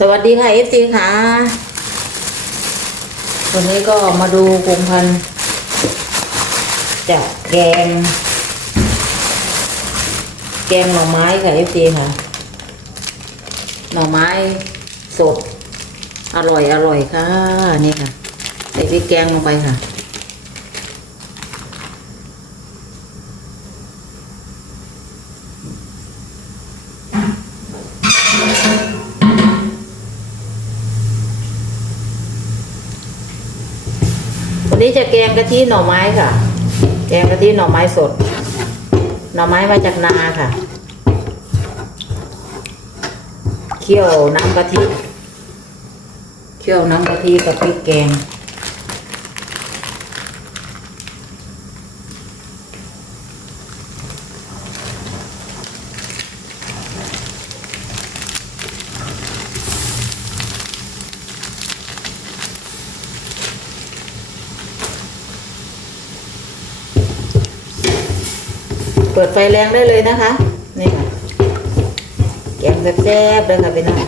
สวัสดีค่ะเอฟซีค่ะ วันนี้ก็มาดูกลุ่มพันแจะแกง แกงหน่อไม้ค่ะเอฟซีค่ะ หน่อไม้สด อร่อยอร่อยค่ะ นี่ค่ะ ใส่พริกแกงลงไปค่ะ จะแกงกะทิหน่อไม้ค่ะ แกงกะทิหน่อไม้สด หน่อไม้มาจากนาค่ะ เคี่ยวน้ำกะทิ เคี่ยวน้ำกะทิกับพริกแกง เปิดไฟแรงได้เลยนะคะ นี่ค่ะแกงแซ่บๆเลยค่ะพี่น้อง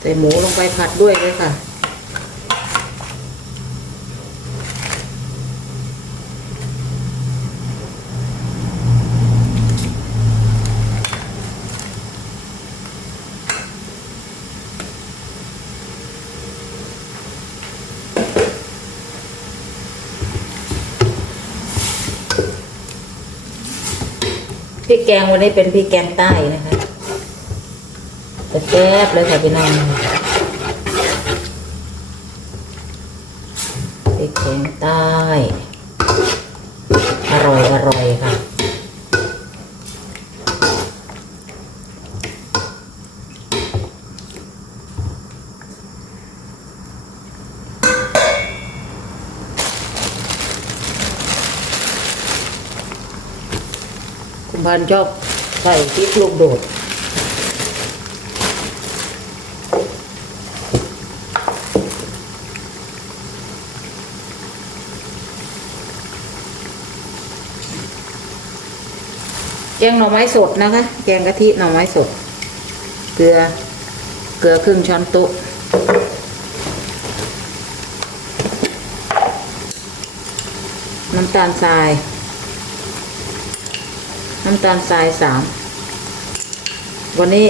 ใส่หมูลงไปผัดด้วยเลยค่ะ พริกแกงวันนี้เป็นพริกแกงใต้นะคะแต่แซ่บเลยค่ะพี่น้องพริกแกงใต้ อร่อยอร่อยค่ะ คุณ พันชอบใส่พริกลูกโดด แกงหน่อไม้สดนะคะ แกงกะทิหน่อไม้สด เกลือ เกลือครึ่งช้อนโต๊ะน้ำตาลทราย น้ำตาลทรายสามวันนี้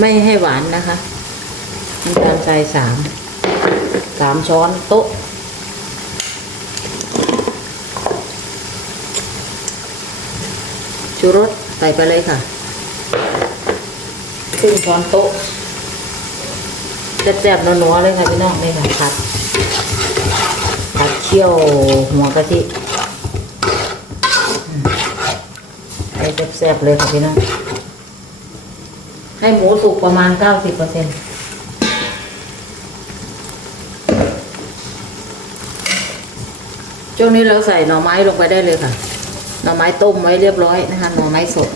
ไม่ให้หวานนะคะ น้ำตาลทรายสามสามช้อนโต๊ะชูรสใส่ไปเลยค่ะครึ่งช้อนโต๊ะแซ่บๆนัวๆเลยค่ะพี่น้องนี่ค่ะผัดผัดเคี่ยวหัวกะทิ ให้แซ่บๆเลยค่ะพี่น้องให้หมูสุกประมาณเก้าสิบเปอร์เซ็นต์ช่วงนี้เราใส่หน่อไม้ลงไปได้เลยค่ะ หน่อไม้ต้มไว้เรียบร้อยนะคะ หน่อไม้สด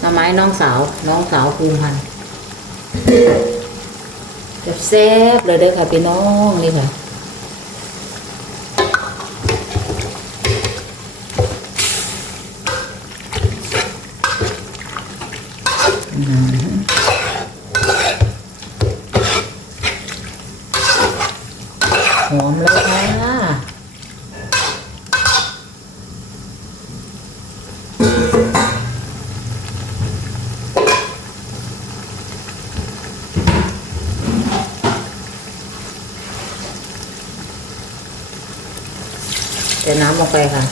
หน่อไม้น้องสาว น้องสาวภูมิพันธ์แซ่บๆเลยเด้อค่ะพี่น้องนี่ค่ะ หอมเลยค่ะเดี๋ยวน้ำลงไปค่ะ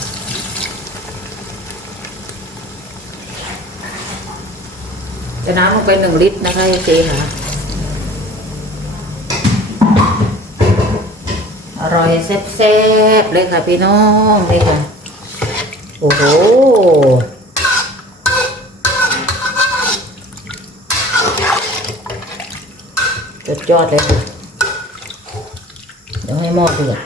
เดี๋ยวน้ำลงไปหนึ่งลิตรนะคะเจ๊ค่ะ ร่อยแซ่บๆเลยค่ะพี่น้องเลยค่ะ โอ้โหสุดยอดเลย เดี๋ยวให้หม้อเดือด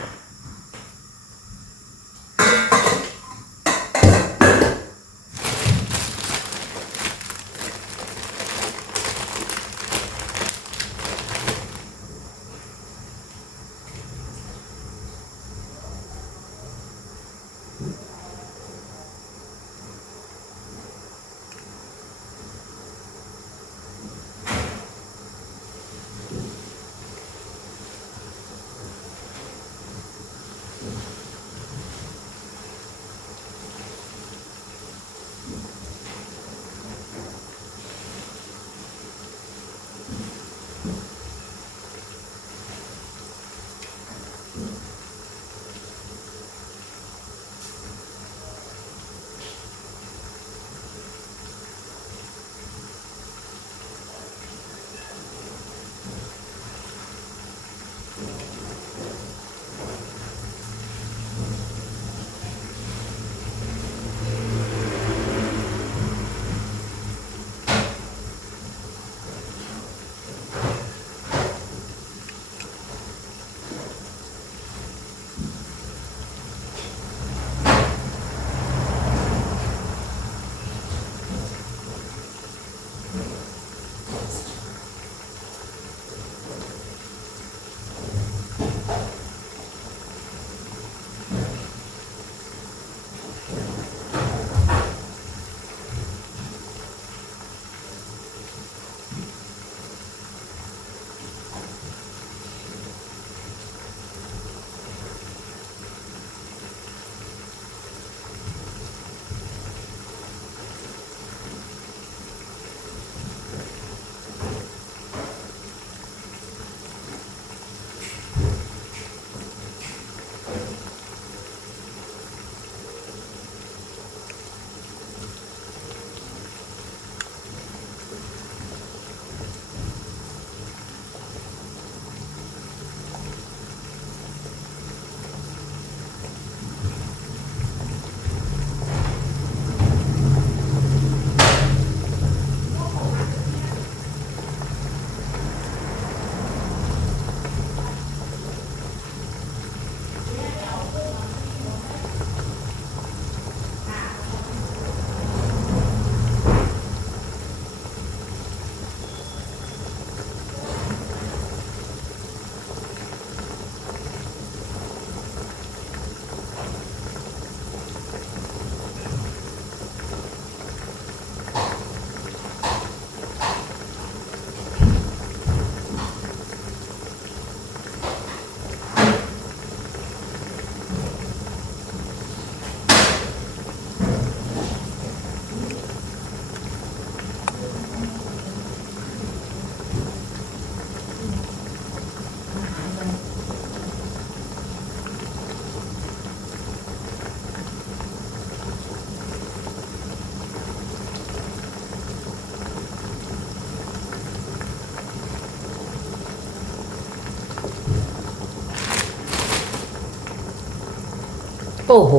อ้โห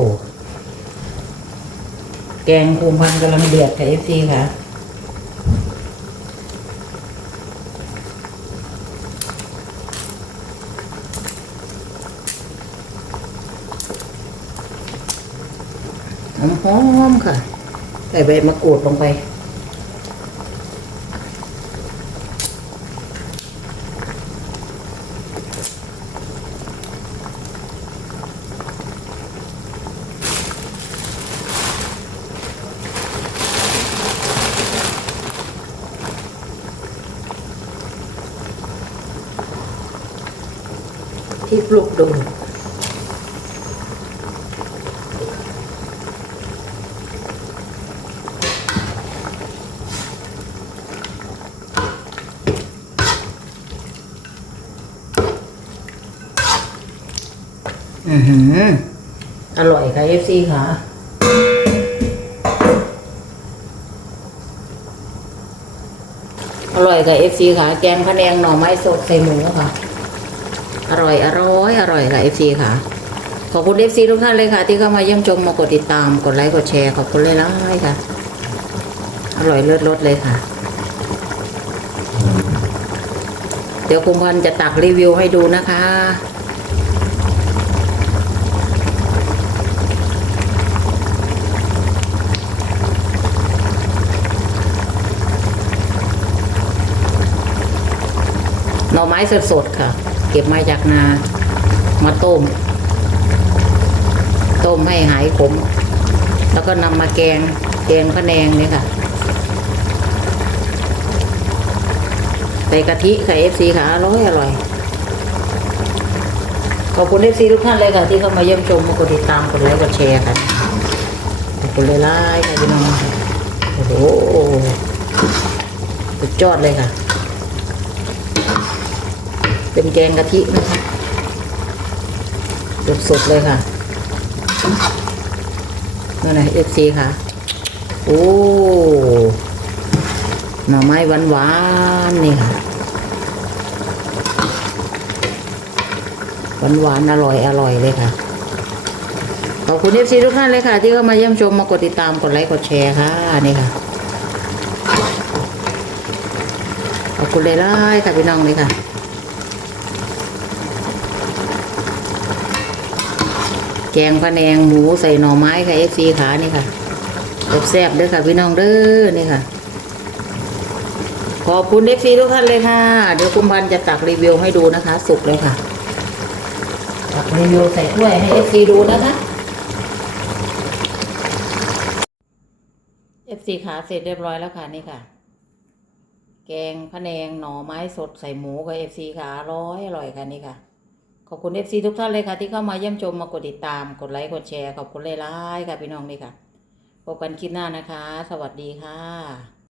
แกงคูมพันกำลังเดือดค่ะเอฟซีค่ะ หอมๆค่ะ ใส่ใบมะกรูดลงไป ที่ปลุกดูอือหืออร่อยค่ะเอฟซีค่ะ อร่อยค่ะเอฟซีค่ะ แกงพะแนงหน่อไม้สดใส่หมูค่ะ อร่อยอร่อยอร่อยค่ะเอฟซีค่ะ ขอบคุณเอฟซีทุกท่านเลยค่ะ ที่เข้ามาเยี่ยมชมมากดติดตามกดไลค์กดแชร์ขอบคุณเลยนะค่ะ อร่อยเลิศรสเลยค่ะ เดี๋ยวคุณพันจะตักรีวิวให้ดูนะคะหน่อไม้สดๆค่ะ เก็บมาจากนามาต้ม ต้มให้หายขม แล้วก็นำมาแกงแกงพะแนงเนี่ยค่ะใส่กะทิไข่เอฟซีค่ะอร่อยอร่อยขอบคุณเอฟซีทุกท่านเลยค่ะ ที่เข้ามาเยี่ยมชมมากดติดตามกดไลค์กดแชร์ค่ะขอบคุณเลยล่ค่ะพี่น้องโอ้โหสุดยอดเลยค่ะ เป็นแกงกะทินะคะสดๆเลยค่ะนั่นแหละเอฟซีค่ะ โอ้หน่อไม้หวานๆนี่ค่ะหวานหวานๆอร่อยอร่อยเลยค่ะ ขอบคุณเอฟซีทุกท่านเลยค่ะ ที่เข้ามาเยี่ยมชมมากดติดตามกดไลค์กดแชร์ค่ะนี่ค่ะขอบคุณเลยล่ะค่ะพี่น้องเลยค่ะ แกงพะแนงหมูใส่หน่อไม้ค่ะเอฟซีขานี่ค่ะแซ่บๆเด้อค่ะพี่น้องเด้อนี่ค่ะ ขอบคุณเอฟซีทุกท่านเลยค่ะ เดี๋ยวคุณพันจะตักรีวิวให้ดูนะคะ สุกเลยค่ะ ตักรีวิวใส่ถ้วยให้เอฟซีดูนะคะเอฟซีขาเสร็จเรียบร้อยแล้วค่ะนี่ค่ะ แกงพะแนงหน่อไม้สดใส่หมูกับเอฟซีขาร่อยอร่อยค่ะนี่ค่ะ ขอบคุณเอฟซีทุกท่านเลยค่ะที่เข้ามาเยี่ยมชมมากดติดตาม กดไลค์กดแชร์ขอบคุณเลยล่ะค่ะพี่น้องเลยค่ะพบกันคลิปหน้านะคะ สวัสดีค่ะ